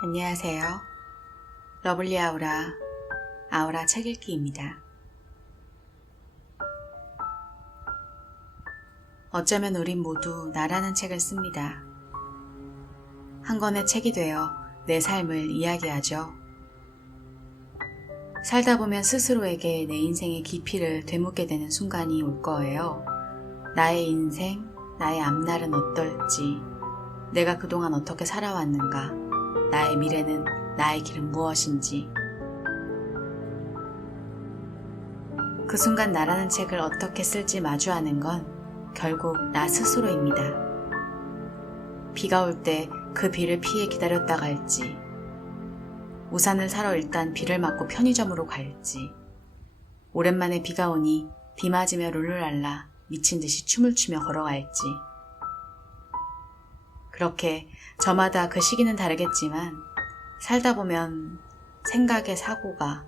안녕하세요. 러블리 아우라, 아우라 책 읽기입니다. 어쩌면 우린 모두 나라는 책을 씁니다. 한 권의 책이 되어 내 삶을 이야기하죠. 살다 보면 스스로에게 내 인생의 깊이를 되묻게 되는 순간이 올 거예요. 나의 인생, 나의 앞날은 어떨지, 내가 그동안 어떻게 살아왔는가, 나의 미래는 나의 길은 무엇인지. 그 순간 나라는 책을 어떻게 쓸지 마주하는 건 결국 나 스스로입니다. 비가 올 때 그 비를 피해 기다렸다 갈지, 우산을 사러 일단 비를 맞고 편의점으로 갈지, 오랜만에 비가 오니 비 맞으며 룰루랄라 미친 듯이 춤을 추며 걸어갈지. 그렇게 저마다 그 시기는 다르겠지만 살다 보면 생각의 사고가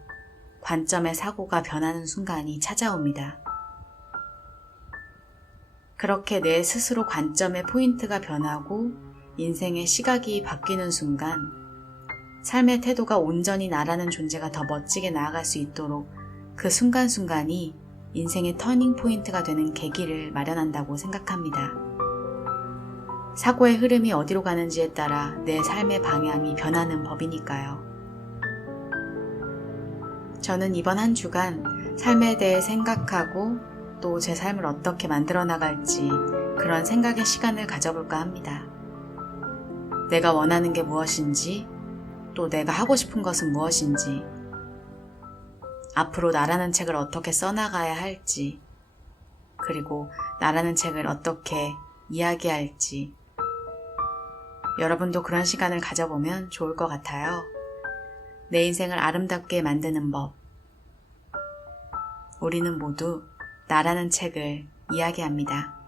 관점의 사고가 변하는 순간이 찾아옵니다. 그렇게 내 스스로 관점의 포인트가 변하고 인생의 시각이 바뀌는 순간 삶의 태도가 온전히 나라는 존재가 더 멋지게 나아갈 수 있도록 그 순간순간이 인생의 터닝 포인트가 되는 계기를 마련한다고 생각합니다. 사고의 흐름이 어디로 가는지에 따라 내 삶의 방향이 변하는 법이니까요. 저는 이번 한 주간 삶에 대해 생각하고 또 제 삶을 어떻게 만들어 나갈지 그런 생각의 시간을 가져볼까 합니다. 내가 원하는 게 무엇인지, 또 내가 하고 싶은 것은 무엇인지, 앞으로 나라는 책을 어떻게 써나가야 할지, 그리고 나라는 책을 어떻게 이야기할지, 여러분도 그런 시간을 가져보면 좋을 것 같아요. 내 인생을 아름답게 만드는 법. 우리는 모두 나라는 책을 이야기합니다.